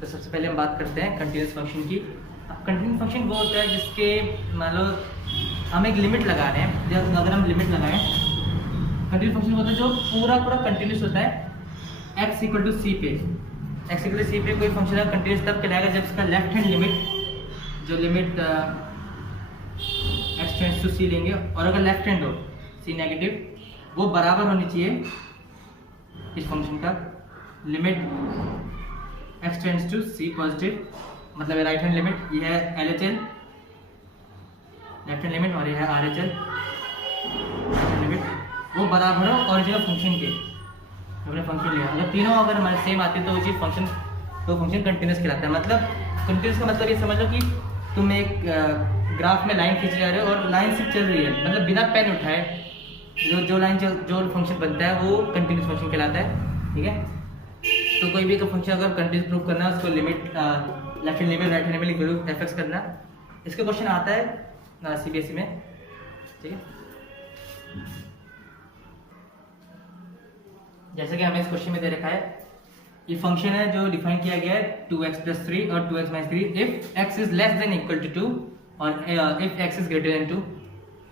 तो सबसे पहले हम बात करते हैं कंटिन्यूस फंक्शन की। अब कंटिन्यूस फंक्शन वो होता है जिसके मान लो हम एक लिमिट लगा रहे हैं। जब अगर हम लिमिट लगाएं, कंटिन्यूस फंक्शन होता है जो पूरा पूरा कंटिन्यूस होता है x इक्वल टू सी पे। x इक्वल टू सी पे कोई फंक्शन है कंटिन्यूस तब कहलाएगा जब इसका लेफ्ट हैंड लिमिट, जो limit x tends to C लेंगे, और अगर लेफ्ट हैंड हो c नेगेटिव, वो बराबर होनी चाहिए इस फंक्शन का limit x tends to c positive, मतलब राइट हैंड लिमिट, ये है LHL लेफ्ट हैंड लिमिट, और ये है RHL लिमिट, वो बराबर हो ओरिजिनल फंक्शन के। हमने फंक्शन लिया, अगर तीनों अगर हमारे सेम आते हैं तो वो चीज़ फंक्शन, तो फंक्शन कंटिन्यूस कहलाता है। मतलब कंटिन्यूस का मतलब ये समझ लो कि तुम एक ग्राफ में लाइन खींच जा रहे हो और लाइन सिर्फ चल रही है, मतलब बिना पेन उठाए जो लाइन जो फंक्शन बनता है वो कंटिन्यूस फंक्शन कहलाता है। ठीक है, तो कोई भी फंक्शन अगर कंटिन्यूस प्रूव करना है उसको limit left hand limit right hand limit equal F x करना। इसका क्वेश्चन आता है CBSE में। ठीक है, जैसे कि हमें इस क्वेश्चन में दे रखा है, ये फंक्शन है जो डिफाइन किया गया है 2x + 3 और 2x - 3 if x is less than equal to 2 और if x is greater than 2।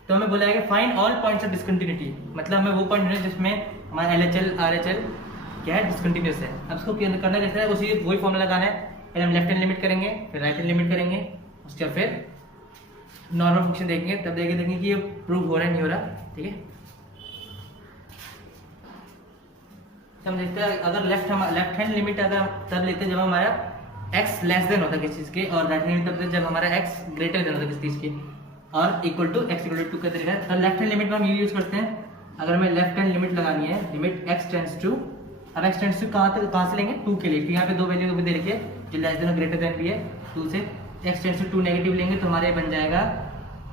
तो हमें बोला है कि find all points of discontinuity, मतलब हमें वो पॉइंट है जिसमें हमारा LHL RHL क्या है, डिसकंटिन्यूस है। अब इसको करना कैसे है, उसी वही फॉर्मूला लगाना है। पहले हम लेफ्ट हैंड लिमिट करेंगे, फिर राइट हैंड लिमिट करेंगे, उसके बाद फिर नॉर्मल फंक्शन देखेंगे, तब देखेंगे कि ये प्रूव हो रहा है नहीं हो रहा। ठीक है, तो हम देखते हैं अगर लेफ्ट हैंड लिमिट अगर तब लेते हैं जब हमारा x लेस देन होता है किसी चीज़ के, और राइट हैंड लिमिट तब जब हमारा x ग्रेटर देन होता है किसी चीज़ के, और equal to x equal to 2 का तरीका है। तो लेफ्ट हैंड लिमिट में हम ये यूज करते हैं, अगर हमें लेफ्ट हैंड लिमिट लगानी है, लिमिट x टेंड्स टू, अब x टेंड्स टू कहाँ से लेंगे, 2 के लिए, यहाँ पे दो वैल्यू दे रखी है जो लेस देन और ग्रेटर देन भी है 2 से। x टेंड्स टू 2 नेगेटिव लेंगे तो हमारे बन जाएगा,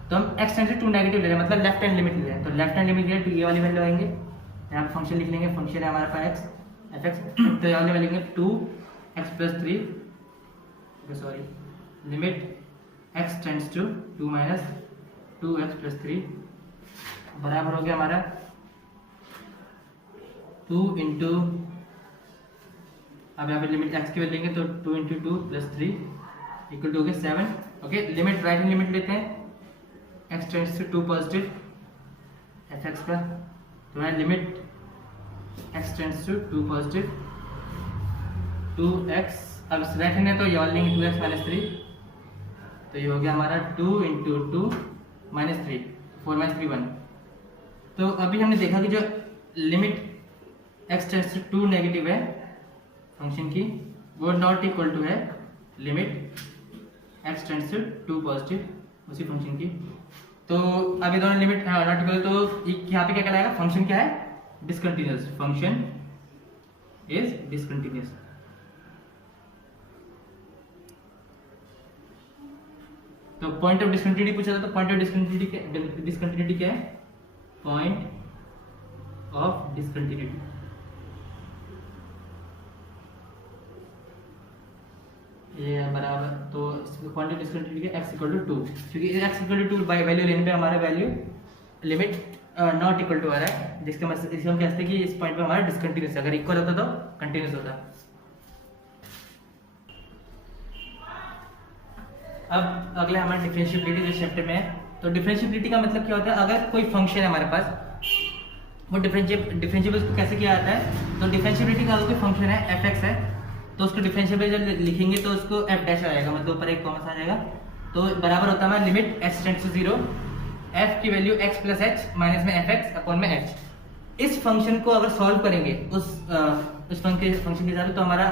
तो हम x टेंड्स टू 2 नेगेटिव ले रहे हैं, मतलब लेफ्ट हैंड लिमिट ले रहे हैं। तो लेफ्ट हैंड लिमिट के लिए ये वाली वैल्यू लगाएंगे, यहाँ पे फंक्शन लिख लेंगे, फंक्शन है हमारे पास f(x) तो यहाँ पे लिखेंगे 2x + 3, sorry, limit x tends to 2 - 2x + 3 बराबर हो गया हमारा 2 इंटू, अब यहाँ पे लिमिट x की वैल्यू लेंगे तो 2 इंटू 2 + 3 इक्वल टू हो गया 7। Okay, limit right hand limit लेते हैं, x tends to 2 positive f(x) का, तो है limit x tends to 2 positive 2x, अब राइट हैंड है तो ये वाला लेंगे 2x - 3, तो ये हो गया हमारा 2 इंटू 2 - 3, 4 - 3 1। तो अभी हमने देखा कि जो limit x tends to 2 negative है फंक्शन की, वो नॉट इक्वल टू है limit x tends to 2 positive उसी फंक्शन की। तो अभी दोनों लिमिट नॉट इक्वल, तो यहाँ पे क्या कहलाएगा, फंक्शन क्या है, डिसकंटिन्यूअस, फंक्शन इज डिसकंटिन्यूअस। तो पॉइंट ऑफ डिसकंटिन्यूटी पूछा था, तो पॉइंट ऑफ डिसकंटिन्यूटी क्या है, पॉइंट ऑफ डिसकंटिन्यूटी ये बराबर, तो point of discontinuity x equal to 2, क्योंकि x equal to 2 by value लेने पे हमारा value limit not equal to आ रहा है, जिसका मतलब इसे हम कहते हैं कि इस पॉइंट पे हमारा डिसकंटिन्यूअस है, अगर इक्वल होता तो कंटिन्यूअस होता। अब अगला हमारा डिफरेंशिएबिलिटी जो चैप्टर में है। तो डिफरेंशिएबिलिटी का मतलब क्या होता है, अगर कोई फंक्शन है हमारे पास, वो डिफरेंशिएबल कैसे किया जाता है, तो डिफरेंशिएबिलिटी का अगर कोई फंक्शन है f(x) है, तो उसको डिफरेंशिएबल जब लिखेंगे तो उसको f' आएगा, मतलब ऊपर एक कॉमा आ जाएगा, तो बराबर होता है हमारा limit x tends to 0 f की वैल्यू x + h माइनस में fx अपॉन में h। इस फंक्शन को अगर सॉल्व करेंगे उस फंक्शन के साथ, तो हमारा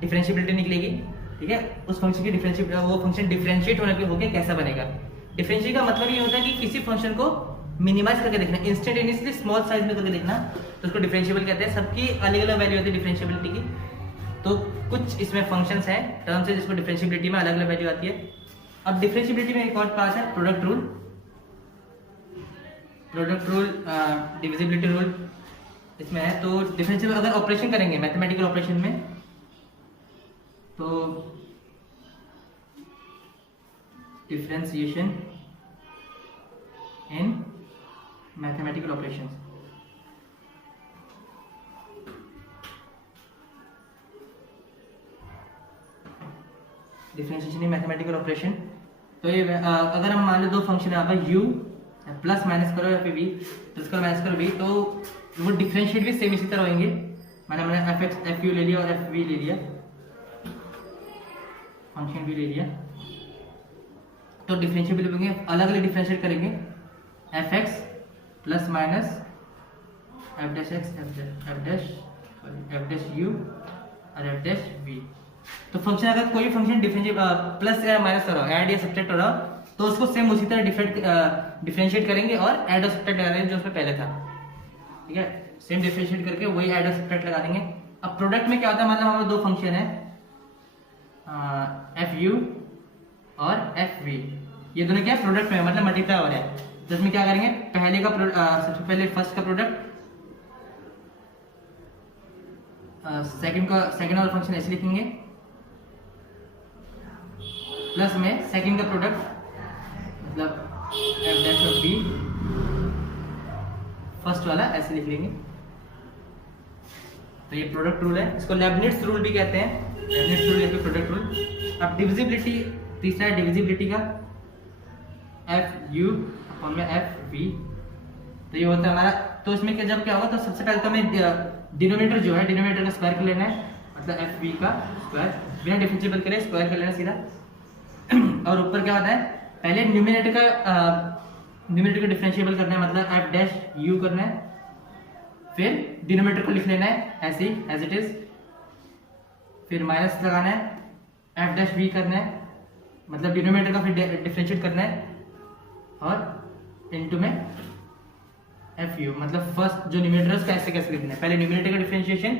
डिफरेंशिएबिलिटी निकलेगी। ठीक है, उस फंक्शन की वो फंक्शन डिफरेंशिएट होने के होके कैसा बनेगा। डिफरेंशिएट का मतलब ये होता है कि किसी फंक्शन को मिनिमाइज करके देखना, इंस्टेंटेनियसली स्मॉल साइज में करके देखना, तो उसको डिफरेंशिएबल कहते हैं। सबकी अलग अलग वैल्यू होती है डिफरेंशिएबिलिटी की, तो कुछ इसमें फंक्शंस हैं टर्म्स है जिसको डिफरेंशिएबिलिटी में अलग अलग वैल्यू आती है। अब डिफरेंशिएबिलिटी में एक और पार्ट है प्रोडक्ट रूल, डिविजिबिलिटी रूल इसमें है। तो डिफरेंशिएबल अगर ऑपरेशन करेंगे मैथमेटिकल ऑपरेशन में, तो डिफरेंशिएशन इन mathematical operations, differentiation mathematical operation. तो ये अगर हम मान लो दो फंक्शन है यहाँ पर u प्लस माइनस करो या फिर v प्लस करो माइनस करो v, तो वो डिफरेंशिएट भी सेम इसी तरह होंगे। मैंने एफ एक्स एफ यू ले लिया और एफ वी ले लिया, फंक्शन भी ले लिया, तो डिफरेंशिएट भी होंगे, अलग अलग डिफरेंशिएट करेंगे F x plus minus F dash x F dash you और एफ डैश वी। तो फंक्शन अगर कोई भी फंक्शन डिफरेंशिएट प्लस या माइनस हो रहा हो, ऐड या सब्ट्रैक्ट हो रहा हो, तो उसको सेम उसी तरह डिफरेंशिएट करेंगे और ऐड और सब्ट्रैक्ट लगा देंगे जो उसमें पहले था। ठीक है, सेम डिफरेंशिएट करके वही ऐड और सब्ट्रैक्ट लगा देंगे। अब प्रोडक्ट में क्या होता है, मतलब हमारे दो फंक्शन है एफ यू और एफ वी, ये दोनों क्या है प्रोडक्ट में, मतलब मल्टीप्लाई हो रहा है। तो इसमें क्या करेंगे, पहले का सबसे पहले फर्स्ट का प्रोडक्ट, सेकंड वाला फंक्शन ऐसे लिखेंगे, प्लस में सेकंड का प्रोडक्ट मतलब F dash of B, first वाला ऐसे लिख लेंगे। तो ये प्रोडक्ट रूल है, इसको लेबनिट्ज रूल भी कहते हैं, लेबनिट्ज रूल या फिर प्रोडक्ट रूल। अब डिविजिबिलिटी, तीसरा है डिविजिबिलिटी का, एफ यू और में एफ वी। तो ये होता है हमारा, तो इसमें क्या जब क्या होगा, तो सबसे पहले तो हमें डिनोमिनेटर जो है, डिनोमिनेटर का स्क्वायर कर लेना है, मतलब एफ वी का स्क्वायर, बिना डिफरेंशिएबल करे स्क्वायर कर लेना सीधा। और ऊपर क्या होता है, पहले न्यूमिनेटर का डिफरेंशिएबल करना है, मतलब एफ डैश यू करना है, फिर डिनोमिनेटर को लिख लेना है ऐसे ही एज इट इज, फिर माइनस लगाना है, एफ डैश वी करना है, मतलब डिनोमिनेटर का फिर डिफरेंशिएट करना है, और इनटू में एफ यू, मतलब फर्स्ट जो न्यूमिनेटर है उसका ऐसे कैसे लिखना है, पहले न्यूमिनेटर का डिफरेंशिएशन,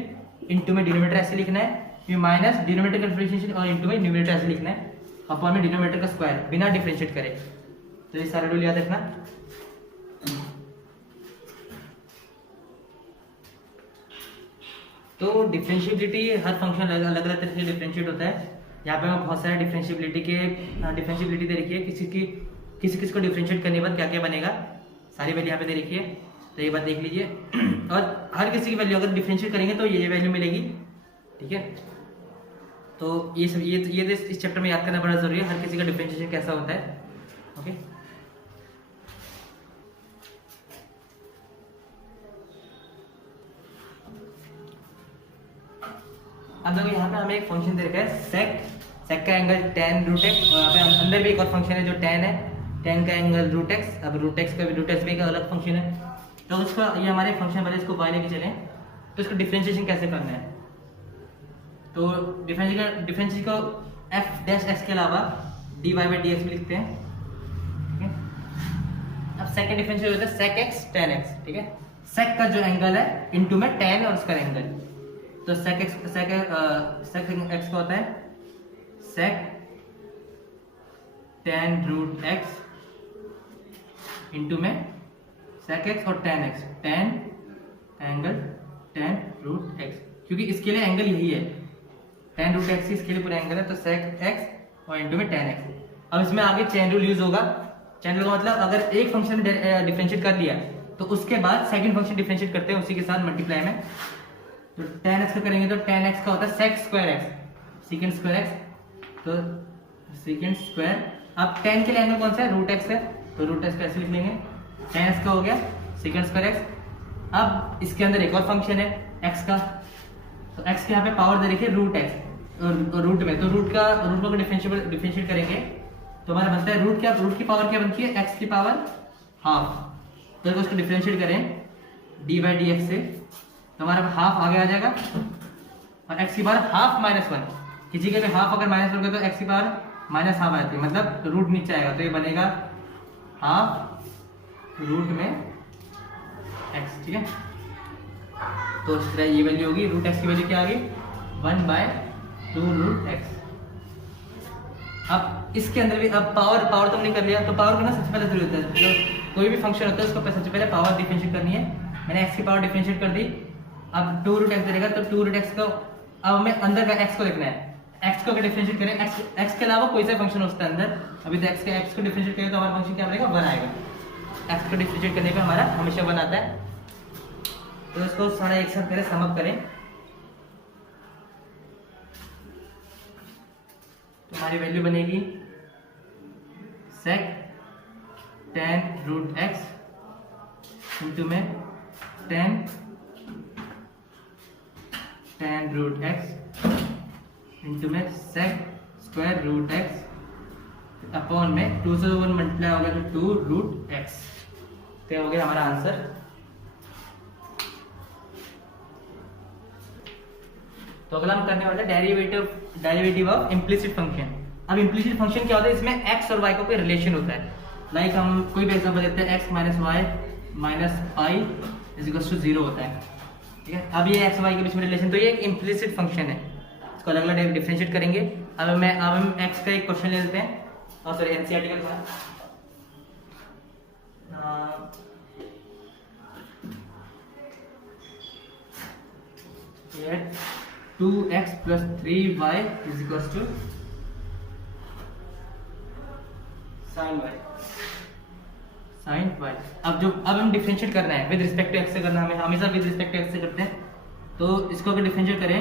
इनटू में डिनोमिनेटर ऐसे लिखना है, फिर माइनस डिनोमिनेटर का डिफरेंशिएशन और इनटू में न्यूमिनेटर ऐसे लिखना है, अपॉन में डिनोमिनेटर का स्क्वायर बिना डिफरेंशिएट करे। तो ये सारा रूल याद रखना। तो डिफरेंशिएबिलिटी हर फंक्शन अलग अलग तरह से डिफरेंशिएट होता है। यहाँ पे मैं बहुत सारे डिफरेंशिएबिलिटी दे रखी है, किसी को डिफरेंशिएट करने के बाद क्या क्या बनेगा, सारी वैल्यू यहाँ पे दे रखी है, तो ये बात देख लीजिए। और हर किसी की वैल्यू अगर डिफरेंशिएट करेंगे तो ये वैल्यू मिलेगी। ठीक है, तो ये सब ये इस चैप्टर में याद करना बड़ा जरूरी है, हर किसी का डिफरेंशिएशन कैसा होता है। ओके, अब देखो यहाँ पे हमें एक फंक्शन दे रखा है सेक का एंगल tan रूट एक्स, और यहाँ पे अंदर भी एक और फंक्शन है जो tan है, tan का एंगल रूट एक्स। अब रूट एक्स का भी एक अलग फंक्शन है, तो उसका ये हमारे फंक्शन वाले इसको y लेके चलें, तो इसको डिफरेंशिएशन कैसे करना है। तो डिफरेंशिएशन को f डैश x के अलावा dy बाई dx में लिखते हैं। ठीक है, अब सेकंड डिफरेंशिएशन होता है sec x tan x। ठीक है, sec का जो एंगल है इनटू में tan और उसका एंगल, तो sec x का होता है sec tan root x into में sec x और tan x, tan angle tan root x, क्योंकि इसके लिए एंगल यही है, tan रूट x इसके लिए पूरा एंगल है, तो sec x और इनटू में tan x। अब इसमें आगे चेन रूल यूज होगा। चेन रूल का मतलब अगर एक फंक्शन डिफरेंशिएट कर लिया तो उसके बाद सेकंड फंक्शन डिफरेंशिएट करते हैं उसी के साथ मल्टीप्लाई में। तो tan x का करेंगे तो tan x का होता है sec square x, secant square x, तो secant स्क्वायर। अब tan के लिए एंगल कौन सा है, रूट x है, तो रूट x कैसे लिख लेंगे, tan x का हो गया secant स्क्वायर x। अब इसके अंदर एक और फंक्शन है x का, तो x के यहाँ पे पावर दे रखी है रूट x और रूट में, तो रूट को डिफरेंशिएट करेंगे तो हमारा बनता है रूट की पावर क्या बनती है, x की पावर हाफ। तो अगर उसको डिफरेंशिएट करें डी बाई डी एक्स से, तो हमारा हाफ आगे आ जाएगा, और x की पावर हाफ माइनस वन, किसी के भी हाफ अगर माइनस वन तो x की पावर माइनस हाफ आती है, मतलब रूट नीचे आएगा, तो ये बनेगा हाफ रूट में x। ठीक है, तो इस तरह ये वैल्यू होगी, रूट x की वैल्यू क्या आ गई 1/2 रूट x। अब इसके अंदर भी अब पावर तो हमने कर लिया, तो पावर करना सबसे पहले जरूरी होता है, तो कोई भी फंक्शन होता है उसको सबसे पहले पावर डिफरेंशिएट करनी है। मैंने x की पावर डिफरेंशिएट कर दी, अब 2 रूट x देगा, तो 2 रूट x को अब हमें अंदर का x को लिखना है, x को अगर डिफरेंशिएट करें, x के अलावा कोई सा फंक्शन होता है अंदर, अभी तो x को डिफरेंशिएट करें तो हमारा फंक्शन क्या बनेगा 1 आएगा। x को डिफरेंशिएट करने पे हमारा हमेशा 1 आता है। तो इसको सारा एक साथ करें, सम अप करें, तो हमारी वैल्यू बनेगी sec tan root x into में tan रूट x इंटू में sec square root x upon में 2 से 1 मल्टीप्लाई होगा तो 2 रूट x। तो हो गया हमारा आंसर। तो अगला हम करने वाले डेरिवेटिव ऑफ इम्प्लिसिट फंक्शन। अब इम्प्लिसिट फंक्शन क्या होता है, इसमें x और y का कोई रिलेशन होता है। लाइक हम कोई भी एग्जांपल देते हैं, x minus y minus pi is equals to 0 होता है, ठीक है। अब ये x y के बीच में रिलेशन, तो ये एक इम्प्लिसिट फंक्शन है, इसको अलग अलग डिफरेंशिएट करेंगे। अब हम x का एक क्वेश्चन ले लेते हैं, और सॉरी एनसीईआरटी का था, 2x plus 3y is equals to sin y। अब हम डिफरेंशिएट करना है विद रिस्पेक्ट टू x से करना है, हमें हमेशा विद रिस्पेक्ट टू x से करते हैं। तो इसको अगर डिफरेंशिएट करें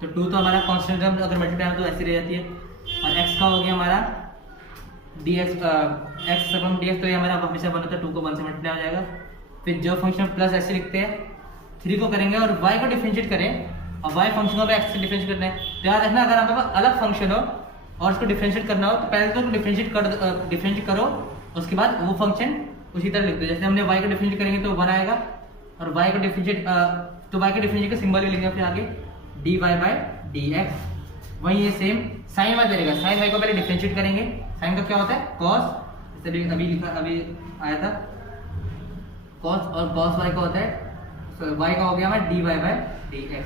तो 2 तो हमारा कांस्टेंट टर्म अगर मल्टीप्लाई हो तो ऐसी रह जाती है, और x का हो गया हमारा dx x अपॉन dx, तो ये हमारा हमेशा 1 होता है, 2 को 1 से मल्टीप्लाई हो जाएगा। फिर जो फंक्शन प्लस ऐसे लिखते हैं, 3 को करेंगे और y को डिफरेंशिएट करें, और y फंक्शन को भी x से डिफरेंशिएट करना है। तो याद रखना, अगर आपके पास अलग फंक्शन हो और उसको डिफरेंशिएट करना हो तो पहले तो डिफरेंशिएट करो, उसके बाद वो फंक्शन उसी तरह लिख दो। जैसे हमने y को डिफरेंशिएट करेंगे तो 1 आएगा, और y को डिफरेंशिएट का सिंबल भी लिखेंगे, फिर आगे dy बाई dx। वही ये सेम sin y करेगा, sin y को पहले डिफरेंशिएट करेंगे। sin का क्या होता है cos, जैसे अभी आया था cos, और cos y का होता है y का हो गया हमारा dy बाई dx।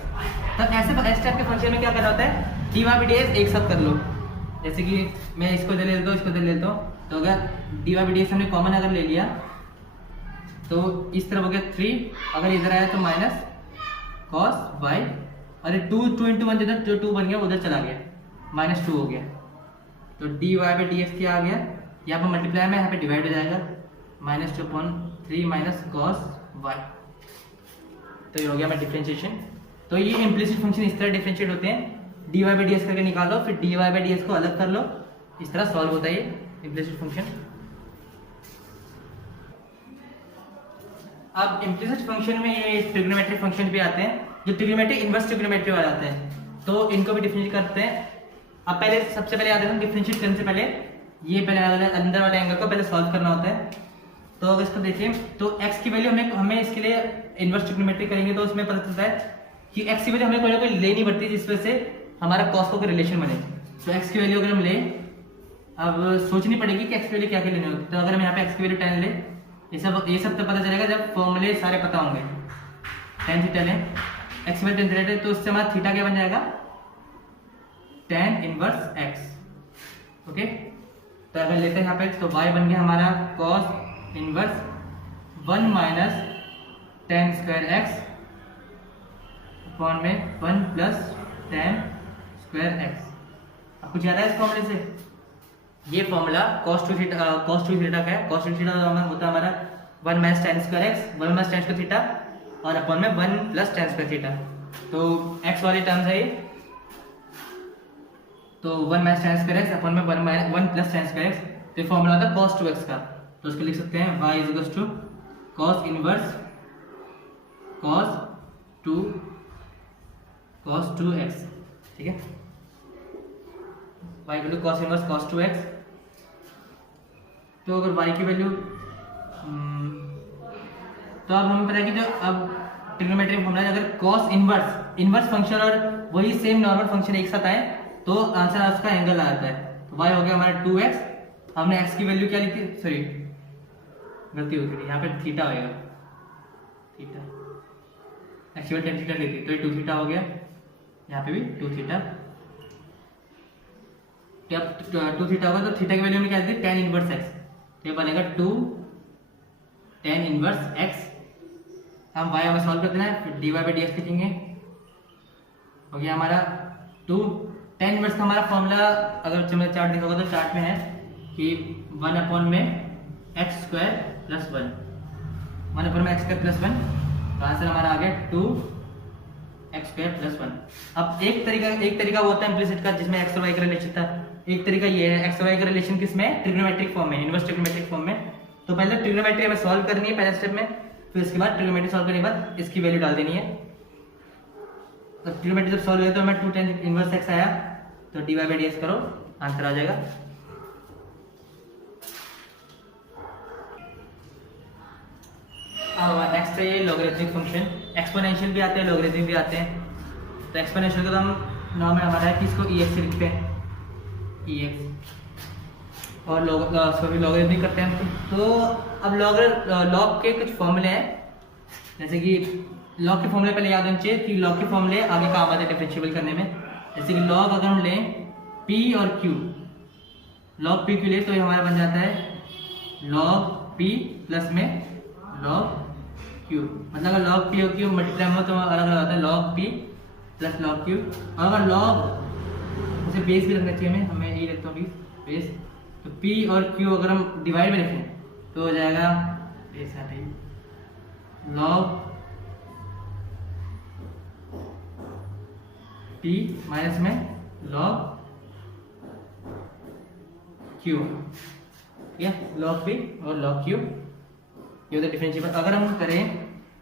तब ऐसे इस टाइप के फंक्शन में क्या करना होता है, dy बाई dx एक साथ कर लो। जैसे कि मैं इसको ले लेता हूँ, इसको ले लेता हूँ, तो अगर dy बाई dx हमने कॉमन अगर ले लिया तो इस तरफ हो गया 3, अगर इधर आया तो माइनस cos y, अरे 2 into 1 जिधर जो 2 बन गया उधर चला गया, -2 हो गया। तो dy बाई dx क्या आ गया, यहाँ पर मल्टीप्लाई में यहाँ पे डिवाइड हो जाएगा, -2/3 माइनस cos y। तो ये हो गया हमारा डिफरेंशिएशन। तो ये इम्प्लिसिट फंक्शन इस तरह डिफरेंशिएट होते हैं, dy बाई dx करके निकालो, फिर dy बाई dx को अलग कर लो, इस तरह सॉल्व होता है ये इम्प्लिसिट फंक्शन। अब इम्प्लिसिट फंक्शन में ये ट्रिग्नोमेट्रिक फंक्शन भी आते हैं, जो ट्रिग्नोमेट्रिक इनवर्स ट्रिग्नोमेट्री वाले आते हैं, तो इनको भी डिफरेंशिएट करते हैं। अब पहले सबसे पहले याद रखना, डिफरेंशिएट करने से पहले ये पहले अंदर वाले एंगल को पहले सॉल्व करना होता है। तो अगर इसको देखिए तो x की वैल्यू हमें इसके लिए इनवर्स ट्रिग्नोमेट्री करेंगे तो उसमें पता चलता है कि x की वैल्यू हमें कोई ना कोई लेनी पड़ती है, जिस वजह से हमारा cos को रिलेशन बने। तो x की वैल्यू अगर हम ले, अब सोचनी पड़ेगी कि x की वैल्यू क्या क्या लेनी होती है। तो अगर हम यहाँ पे x की वैल्यू 10 ले, ये सब तो पता चलेगा जब फॉर्मूले सारे पता होंगे। tan थीटा लें, x की वैल्यू 10 थीटा, तो उससे हमारा थीटा क्या बन जाएगा, tan इनवर्स x। ओके, तो अगर लेते हैं यहाँ पे तो y बन गया हमारा cos inverse 1 minus tan square x upon में 1 प्लस tan स्क्वायर x। अब कुछ याद है इस फॉर्मूले से, ये फॉर्मूला cos 2 थीटा का है। cos 2 थीटा होता है हमारा 1 minus tan square x, 1 minus tan square theta, और अपॉन में 1 प्लस tan स्क्वायर थीटा। तो x वाली टर्म्स है ये, तो 1 minus tan square x upon में 1 प्लस tan स्क्वायर x। तो ये फॉर्मूला होता है cos 2x का, तो उसको लिख सकते हैं y is equals to cos inverse cos 2x, ठीक है। y equal to cos inverse cos 2x। तो अगर y की वैल्यू, तो अब हमें पता है कि जो अब ट्रिग्नोमेट्रिक फॉर्मूला है, अगर cos इनवर्स फंक्शन और वही सेम नॉर्मल फंक्शन एक साथ आए तो आंसर उसका एंगल आता है। तो y हो गया हमारा 2x, हमने x की वैल्यू क्या लिखी, सॉरी गलती हो गई, यहाँ पे थीटा होएगा, थीटा x की वैल्यू 10 थीटा लिखी, तो ये 2 थीटा हो गया, यहाँ पे भी 2 थीटा। जब 2 थीटा होगा तो थीटा की वैल्यू हमने क्या दी, tan इनवर्स x, तो ये बनेगा 2 tan इनवर्स x। हम y हमें सॉल्व कर देना है, फिर dy बाई dx लिखेंगे, हो गया हमारा 2 tan इनवर्स का हमारा फॉर्मूला, अगर मैं चार्ट देखोगे तो चार्ट में है कि 1 अपॉन में x स्क्वायर प्लस 1, 1 अपॉन में x स्क्वायर प्लस 1, तो आंसर हमारा आ गया 2x स्क्वायर प्लस 1। अब एक तरीका वो होता है इम्प्लिसिट का, जिसमें x और y का रिलेशन था, एक तरीका ये है एक्स वाई का रिलेशन किसमें, ट्रिग्नोमेट्रिक फॉर्म में, इनवर्स ट्रिग्नोमेट्रिक फॉर्म में। तो पहले ट्रिग्नोमेट्री हमें सॉल्व करनी है पहले स्टेप में, फिर उसके बाद ट्रिग्नोमेट्री सॉल्व करने के बाद इसकी वैल्यू डाल देनी है। तो ट्रिग्नोमेट्री जब सॉल्व हुआ तो हमें 2 tan इनवर्स एक्स आया, तो dy बाई dx करो, आंसर आ जाएगा। अब नेक्स्ट है ये लॉगरिथमिक फंक्शन। एक्सपोनेंशियल भी आते हैं, लॉगरिथमिक भी आते हैं। तो एक्सपोनेंशियल का तो हम नाम है हमारा है कि इसको ई एक्स से लिखते हैं, ई एक्स, और लॉगरिथमिक करते हैं। तो अब लॉग के कुछ फॉर्मूले हैं, जैसे कि लॉग के फॉर्मूले पहले याद होने चाहिए कि लॉग के फॉर्मूले आगे काम आते हैं डिफरेंशिएबल करने में। जैसे कि लॉग अगर हम लें p और q, लॉग p q ले तो ये हमारा बन जाता है लॉग p प्लस में लॉग q, मतलब अगर लॉग p और q मल्टीप्लाई हो तो अलग अलग आता है log p plus log q। और अगर लॉग उसे बेस भी रखना चाहिए, हमें यही रखता हूँ बेस, तो p और q अगर हम डिवाइड में रखें तो हो जाएगा बेस लॉग p माइनस में लॉग q, ठीक है, लॉग p और लॉग q, ये होता है डिफरेंशिएबल। अगर हम करें,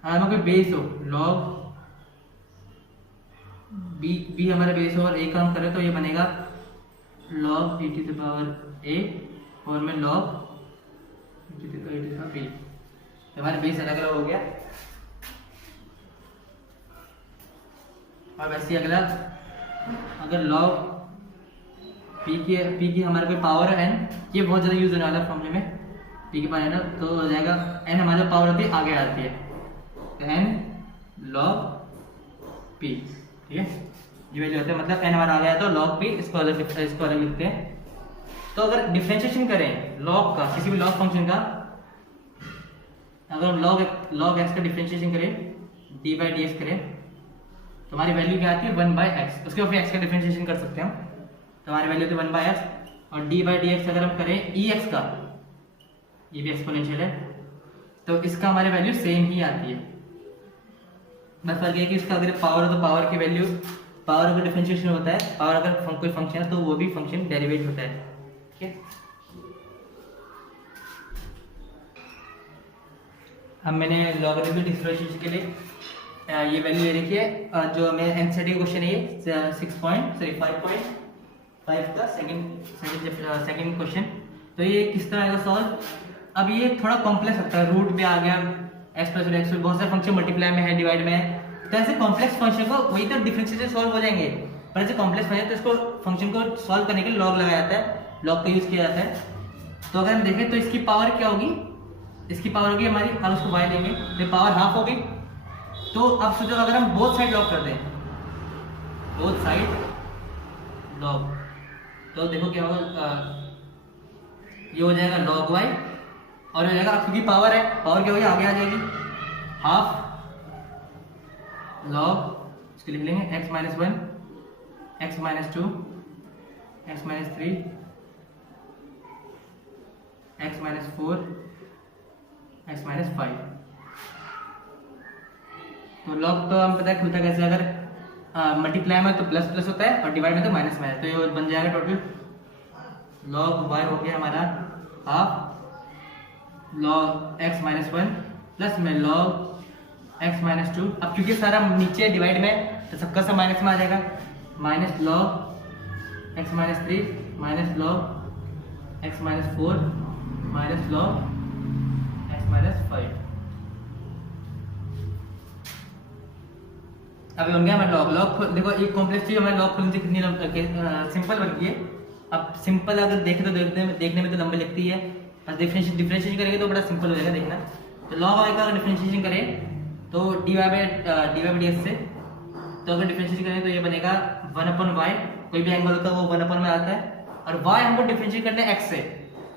अगर हमारा कोई बेस हो लॉग b हमारा बेस हो और a का हम करें तो ये बनेगा log e to the power a और में log e to the power b। हमारे बेस अलग अलग हो गया। और वैसे अगला, अगर लॉग p की हमारे कोई पावर है n, ये बहुत ज़्यादा यूज होने वाला है फॉर्मूले में, p की पावर n, तो हो जाएगा n हमारे पावर होती है आगे आती है, तो n log p, ठीक है, ये वैल्यू होता है, मतलब n हमारा आ गया तो log p, इसको अलग लिखते हैं। तो अगर डिफरेंशिएशन करें log का, किसी भी log फंक्शन का, अगर हम log x का डिफरेंशिएशन करें d बाई डी एक्स करें तो हमारी वैल्यू क्या आती है 1/x, उसके ऊपर x का डिफरेंशिएशन कर सकते हैं हम, तो हमारी वैल्यू होती है 1/x। और d बाई डी एक्स अगर हम करें ex का, ये भी एक्सपोनेंशियल है, तो इसका हमारी वैल्यू सेम ही आती है। बस फर्क है कि इसका अगर पावर हो तो पावर की वैल्यू, पावर अगर डिफरेंशिएशन होता है, पावर अगर कोई फंक्शन है तो वो भी फंक्शन डेरिवेट होता है, ठीक है। हम मैंने लॉगरिथमिक डिफरेंशिएशन के लिए ये वैल्यू ले रखी है, जो हमें एनसीईआरटी का क्वेश्चन है ये 5.5 का सेकंड क्वेश्चन। तो ये किस तरह आएगा सॉल्व। अब ये थोड़ा कॉम्प्लेक्स लगता है, रूट में आ गया, एक्स प्लस एक्स, बहुत सारे फंक्शन मल्टीप्लाई में है, डिवाइड में है, तो ऐसे कॉम्प्लेक्स फंक्शन को वही तो डिफरेंशिएशन सॉल्व हो जाएंगे, पर ऐसे कॉम्प्लेक्स फंक्शन तो इसको फंक्शन को सॉल्व करने के लिए लॉग लगाया जाता है, लॉग का यूज किया जाता है। तो अगर हम देखें तो इसकी पावर क्या होगी, इसकी पावर होगी हमारी, अगर उसको y देंगे तो पावर हाफ होगी। तो अब सोचो अगर हम बोथ साइड लॉग कर दें, बोथ साइड लॉग, तो देखो क्या होगा, ये हो जाएगा log y, और हो जाएगा क्योंकि पावर है, पावर क्या होगी आगे आ जाएगी, हाफ log, इसको लिख लेंगे x minus 1, x minus 2, x minus 3, x minus 4, x minus 5। तो log तो हम पता है खुलता कैसे, अगर मल्टीप्लाई में तो प्लस प्लस होता है और डिवाइड में तो माइनस में है, तो ये बन जाएगा टोटल log y हो गया हमारा half log x minus 1 plus में log x माइनस 2। अब क्योंकि सारा नीचे डिवाइड में तो सबका सब माइनस में आ जाएगा, minus log x minus 3 minus log x minus 4 minus log x minus 5। अब बन गया हमारा लॉग देखो एक कॉम्प्लेक्स चीज हमारे लॉग खोलने से कितनी सिंपल बन गई है। अब सिंपल अगर देखें तो देखने में तो लंबी लगती है, बस डिफरेंशिएशन करेंगे तो बड़ा सिंपल हो जाएगा देखना। तो लॉग वाई का अगर डिफरेंशिएशन करें तो डी बाई डी एक्स से, तो अगर डिफरेंशिएशन करें तो ये बनेगा 1/y, कोई भी एंगल होता है वो 1/में आता है, और y हमको डिफरेंशिएट करना है x से,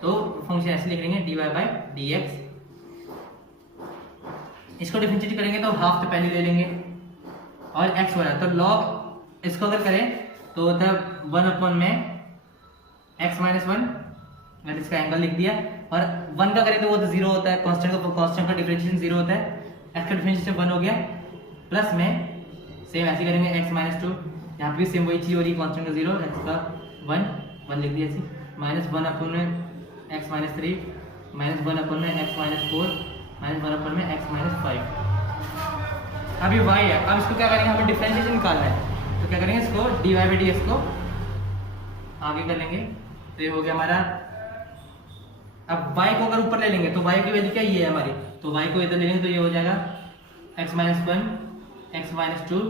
तो फंक्शन ऐसे लिख लेंगे dy बाई डी एक्स। इसको डिफरेंशिएट करेंगे तो हाफ तो पहले ले लेंगे और x हो रहा है, तो log इसको अगर करें तो होता है 1/में x माइनस 1, मैंने इसका एंगल लिख दिया, और 1 का करें तो वो तो 0 होता है, कांस्टेंट का डिफरेंशिएशन 0 होता है, x का डिफरेंशिएशन 1 हो गया, प्लस में सेम ऐसे करेंगे x माइनस 2, यहाँ पे भी सेम वही चीज हो रही है, कांस्टेंट का 0, x का 1, 1 लिख दिया ऐसे, माइनस 1 अपन में एक्स माइनस 3, माइनस 1 अपन में एक्स माइनस 4, माइनस 1 अपन में एक्स माइनस 5। अब ये y है, अब इसको क्या करेंगे, हमें डिफरेंशिएशन निकालना है, तो क्या करेंगे, इसको dy बाई डी को आगे कर लेंगे, तो ये हो गया हमारा। अब y को अगर ऊपर ले लेंगे तो y की वैल्यू क्या ये है हमारी, तो y को इधर ले लेंगे तो ये हो जाएगा x minus 1, x minus 2,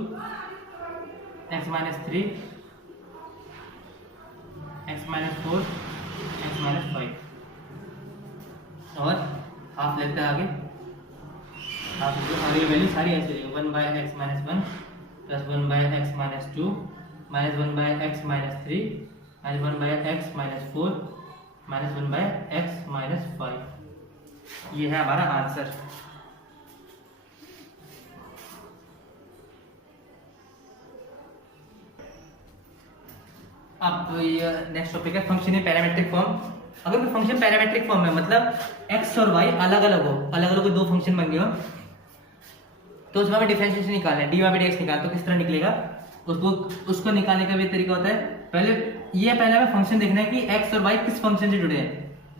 x minus 3, x minus 4, x minus 5, और हाफ लेते हैं आगे, हाफ आगे वैल्यू सारी ऐसे लिखेंगे, 1 by x minus 1 plus 1 by x minus 2 minus 1 by x minus 3 minus 1 by x minus 4 minus 1 by x minus 5। ये है हमारा आंसर। अब ये नेक्स्ट टॉपिक है फंक्शन इन पैरामेट्रिक फॉर्म। अगर कोई फंक्शन पैरामेट्रिक फॉर्म में मतलब x और y अलग अलग हो, अलग अलग कोई दो फंक्शन बन गए हो, तो उसमें हमें डिफरेंशिएशन निकालना है, dy बाई dx निकालना, तो किस तरह निकलेगा, उसको निकालने का भी तरीका होता है। पहले हमें फंक्शन देखना है कि x और y किस फंक्शन से जुड़े हैं।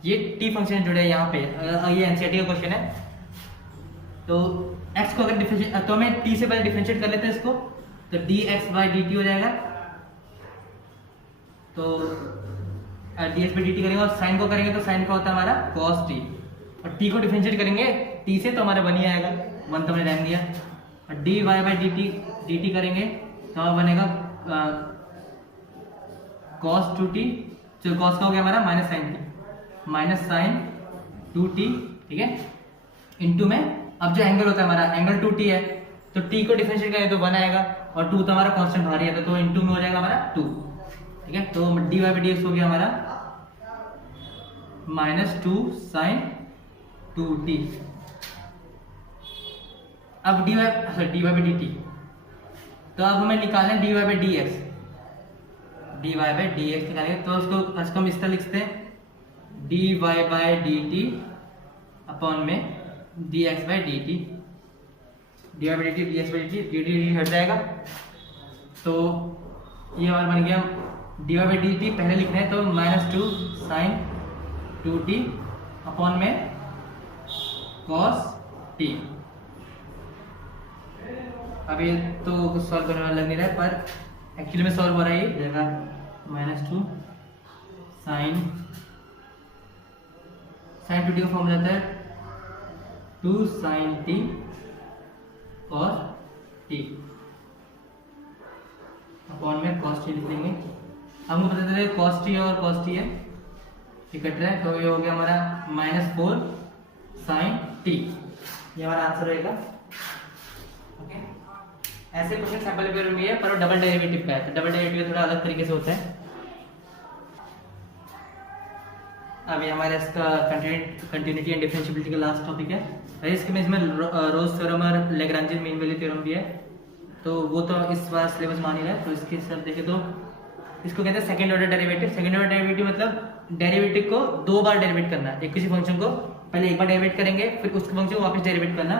ये t फंक्शन से जुड़े हैं यहाँ पे, ये एनसीईआरटी का क्वेश्चन है। तो x को अगर डिफरेंशिएट, तो हमें t से पहले डिफरेंशिएट कर लेते हैं इसको, तो dx बाई dt हो जाएगा, तो dx बाई dt करेंगे और साइन को करेंगे तो साइन का होता है हमारा cos t, और t को डिफरेंशिएट करेंगे t से तो हमारा 1 ही आएगा, 1 तो हमने डाल दिया, और dy बाई dt करेंगे तो हमारा बनेगा cos 2t, जो cos का हो गया हमारा minus sine t, minus sine 2t, ठीक है, इनटू में अब जो एंगल होता है हमारा एंगल 2t है, तो t को डिफरेंशिएट करें तो 1 आएगा, और 2 तो हमारा कांस्टेंट भारी है तो इनटू में हो जाएगा हमारा 2, ठीक है। तो dy बाई dx हो गया हमारा माइनस 2 साइन 2t। अब dy बाई dt, तो अब हमें निकालना है dy by dx, dy by dx निकालेंगे तो उसको हम इस तरह लिखते हैं dy बाई dt अपॉन में dx by dt, dy by dt dx by dt हट जाएगा, तो ये हमारा बन गया dy बाई dt पहले लिखना है तो माइनस 2 साइन 2t अपॉन में cos t। अब ये तो कुछ सॉल्व करने वाला लग नहीं रहा है, पर एक्चुअली में सॉल्व हो रहा है, ये जगह माइनस 2 साइन 2t का फॉर्मूला आता है 2 sine t cos t upon में cos t लिख लेंगे। हमको पता चला cos t और cos t है, ये कट रहा है, तो ये हो गया हमारा माइनस 4 साइन t, ये हमारा आंसर रहेगा। ओके, ऐसे क्वेश्चन सैंपल पेपर में है, पर वो डबल डेरिवेटिव का है, तो डबल डेरिवेटिव थोड़ा अलग तरीके से होता है। अभी हमारे इसका कंटिन्यूटी एंड डिफरेंशिएबिलिटी का लास्ट टॉपिक है। इसमें रोल्स थ्योरम और लैग्रांज मीन वैल्यू थ्योरम भी है, तो वो तो इस बार सिलेबस मान ही रहा है, तो इसके सब देखें तो इसको कहते हैं second order derivative. Second order derivative मतलब डेरिवेटिव को 2 बार डेरिवेट करना, एक किसी फंक्शन को पहले एक बार डेरिवेट करेंगे, फिर उस फंक्शन को वापस डेरिवेट करना,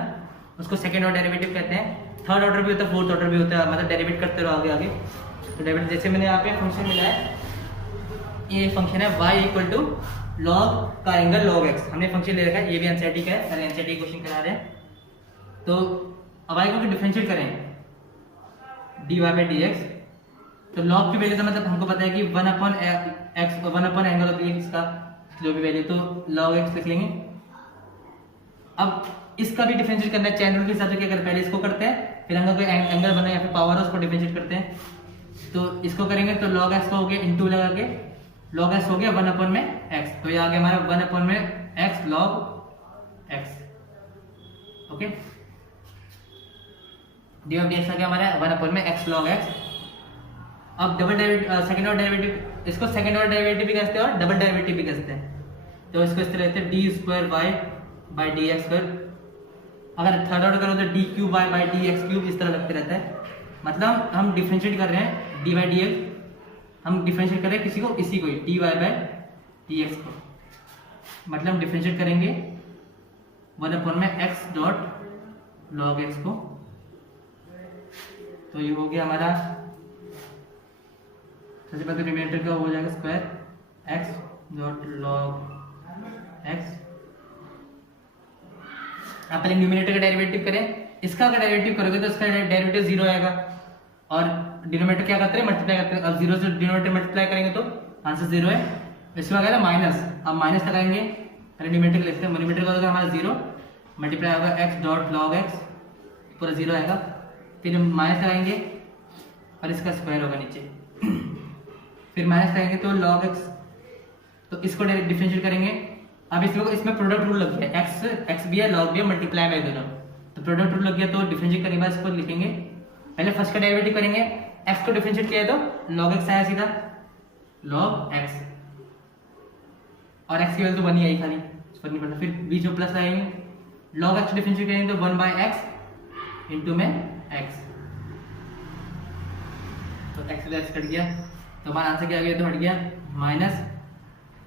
उसको सेकंड ऑर्डर डेरिवेटिव कहते हैं। थर्ड ऑर्डर भी होता है, फोर्थ ऑर्डर भी होता है, मतलब डेरिवेट करते रहो आगे आगे। तो डेरिवेट जैसे मैंने यहाँ पे फंक्शन मिला है, ये फंक्शन है y इक्वल टू लॉग का एंगल लॉग x, हमने फंक्शन ले रखा है, ये भी एनसीईआरटी का है, एनसीईआरटी क्वेश्चन करा रहे हैं। तो अब y को डिफरेंशिएट करें dy बाई dx, तो लॉग की वैल्यू तो मतलब हमको पता है कि 1 अपॉन x, 1 अपॉन एंगल होती है इसका जो भी वैल्यू, तो log x लिख लेंगे। अब इसका भी डिफरेंशिएट करना है चैन रूल के हिसाब से, क्या करते हैं पहले इसको करते हैं, फिर अगर कोई एंगल बना या फिर पावर है उसको डिफरेंशिएट करते हैं। तो इसको करेंगे तो log x का हो गया इंटू लगा के log x हो गया 1 अपॉन में x, तो ये आ गया हमारा 1 अपॉन में x log x। Okay, dy by dx आ गया हमारा 1 अपॉन में x log x। अब double derivative, second order derivative, इसको सेकंड ऑर्डर डेरिवेटिव भी कहते हैं और डबल डेरिवेटिव भी कहते हैं। तो इसको इस तरह कहते हैं d square y by d x square. अगर थर्ड ऑर्डर करो तो d cube y by d x cube, इस तरह लगते रहता है। मतलब हम डिफरेंशिएट कर रहे हैं डी बाई डी एक्स, हम डिफरेंशिएट कर रहे हैं किसी को, इसी को ही d y by d x को, मतलब हम डिफरेंशिएट करेंगे 1 अपॉन में एक्स डॉट लॉग एक्स को। तो ये हो गया हमारा, सबसे पहले रिमाइंडर का हो जाएगा square x dot log x. आप पहले न्यूमिनेटर का डेरिवेटिव करें, इसका अगर डेरिवेटिव करोगे तो इसका डेरिवेटिव 0 आएगा, और डिनोमिनेटर क्या करते हैं, मल्टीप्लाई करते हैं। अब 0 से डिनोमिनेटर मल्टीप्लाई करेंगे तो आंसर 0 है। इसमें आ गया माइनस, अब माइनस लगाएंगे, पहले न्यूमिनेटर लिखते हैं, न्यूमिनेटर का होगा हमारा 0, मल्टीप्लाई होगा एक्स डॉट लॉग एक्स, पूरा 0 आएगा, फिर माइनस लगाएंगे और इसका स्क्वायर होगा नीचे, फिर माइनस लगाएंगे तो लॉग एक्स, तो इसको डिफरेंशिएट करेंगे। अब इसमें प्रोडक्ट रूल लग गया, एक्स भी है लॉग भी है, मल्टीप्लाई में दोनों, तो प्रोडक्ट रूल लग गया, तो डिफरेंशिएट करने के बाद इसको लिखेंगे, पहले फर्स्ट का डेरिवेटिव करेंगे, एक्स को डिफरेंशिएट किया तो लॉग एक्स आया सीधा, लॉग एक्स, और एक्स की वैल्यू तो 1 ही आई खाली, फर्क नहीं पड़ता। फिर बीच में प्लस आएंगे, लॉग एक्स डिफरेंशिएट करेंगे तो 1/x इंटू में एक्स, तो एक्स एक्स कट गया, तो हमारा आंसर क्या आ गया, तो हट गया minus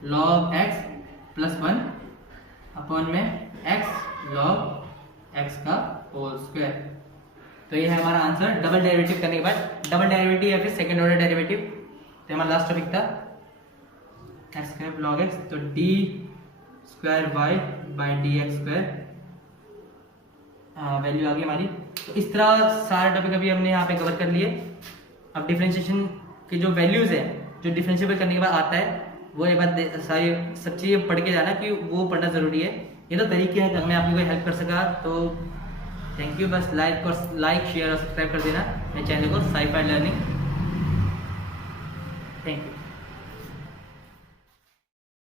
log x plus 1 upon में एक्स लॉग एक्स का होल स्क्वायर। तो ये है हमारा आंसर डबल डेरिवेटिव करने के बाद, डबल डेरिवेटिव या फिर सेकंड ऑर्डर डेरिवेटिव। तो हमारा लास्ट टॉपिक था एक्स स्क्वायर लॉग एक्स, तो d square y by d x square value आ गई हमारी। तो इस तरह सारे टॉपिक अभी हमने यहाँ पे कवर कर लिए। अब डिफरेंशिएशन की जो वैल्यूज है, जो डिफरेंशिएबल करने के बाद आता है, वो एक बात सारी सब चीज़ें पढ़ के जाना कि वो पढ़ना ज़रूरी है। ये तो तरीके हैं, अगर मैं आपकी कोई हेल्प कर सका तो थैंक यू। बस लाइक शेयर और सब्सक्राइब कर देना मेरे चैनल को, sci fi learning. Thank you.